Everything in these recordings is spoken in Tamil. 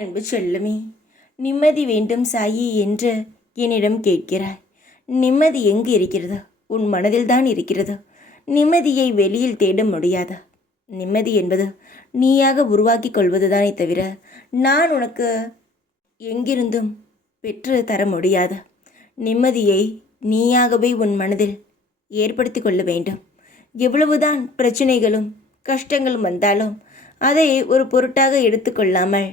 அன்பு செல்லமே, நிம்மதி வேண்டும் சாயி என்று என்னிடம் கேட்கிறாய். நிம்மதி எங்கு இருக்கிறது? உன் மனதில்தான் இருக்கிறது. நிம்மதியை வெளியில் தேட முடியாது. நிம்மதி என்பது நீயாக உருவாக்கி கொள்வதுதானே தவிர நான் உனக்கு எங்கிருந்தும் பெற்று தர முடியாது. நிம்மதியை நீயாகவே உன் மனதில் ஏற்படுத்தி கொள்ள வேண்டும். எவ்வளவுதான் பிரச்சனைகளும் கஷ்டங்களும் வந்தாலும் அதை ஒரு பொருட்டாக எடுத்துக்கொள்ளாமல்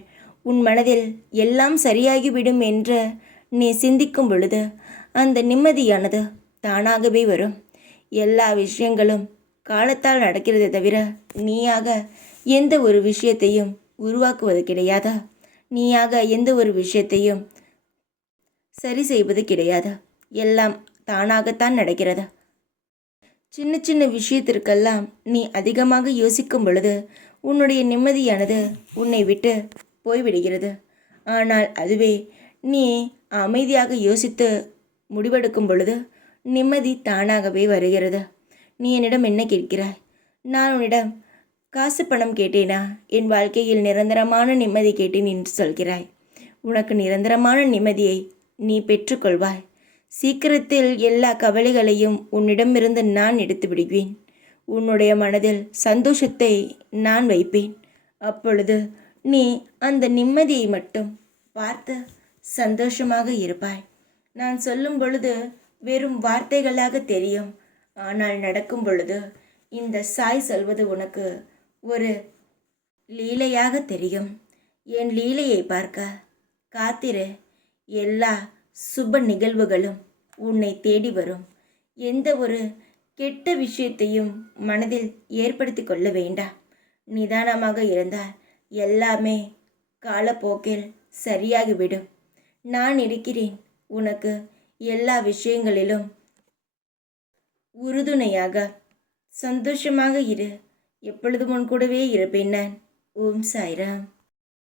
உன் மனதில் எல்லாம் சரியாகிவிடும் என்று நீ சிந்திக்கும் பொழுது அந்த நிம்மதியானது தானாகவே வரும். எல்லா விஷயங்களும் காலத்தால் நடக்கிறதே தவிர நீயாக எந்த ஒரு விஷயத்தையும் உருவாக்குவது கிடையாது. நீயாக எந்த ஒரு விஷயத்தையும் சரி செய்வது கிடையாது. எல்லாம் தானாகத்தான் நடக்கிறது. சின்ன சின்ன விஷயத்திற்கெல்லாம் நீ அதிகமாக யோசிக்கும் பொழுது உன்னுடைய நிம்மதியானது உன்னை விட்டு போய்விடுகிறது. ஆனால் அதுவே நீ அமைதியாக யோசித்து முடிவெடுக்கும் பொழுது நிம்மதி தானாகவே வருகிறது. நீ என்னிடம் என்ன கேட்கிறாய்? நான் உன்னிடம் காசு பணம் கேட்டேனா? என் வாழ்க்கையில் நிரந்தரமான நிம்மதி கேட்டேன் என்று சொல்கிறாய். உனக்கு நிரந்தரமான நிம்மதியை நீ பெற்றுக்கொள்வாய். சீக்கிரத்தில் எல்லா கவலைகளையும் உன்னிடமிருந்து நான் எடுத்து விடுவேன். உன்னுடைய மனதில் சந்தோஷத்தை நான் வைப்பேன். அப்பொழுது நீ அந்த நிம்மதியை மட்டும் பார்த்து சந்தோஷமாக இருப்பாய். நான் சொல்லும் பொழுது வெறும் வார்த்தைகளாக தெரியும். ஆனால் நடக்கும் பொழுது இந்த சாய் சொல்வது உனக்கு ஒரு லீலையாக தெரியும். என் லீலையை பார்க்க காத்திரு. எல்லா சுப நிகழ்வுகளும் உன்னை தேடி வரும். எந்த ஒரு கெட்ட விஷயத்தையும் மனதில் ஏற்படுத்தி கொள்ள வேண்டாம். நிதானமாக இருந்தால் எல்லாமே காலப்போக்கில் சரியாகிவிடும். நான் இருக்கிறேன் உனக்கு எல்லா விஷயங்களிலும் உறுதுணையாக. சந்தோஷமாக இரு. எப்பொழுதும் உன் கூடவே இருப்பேன் நான். ஓம் சாய்ராம்.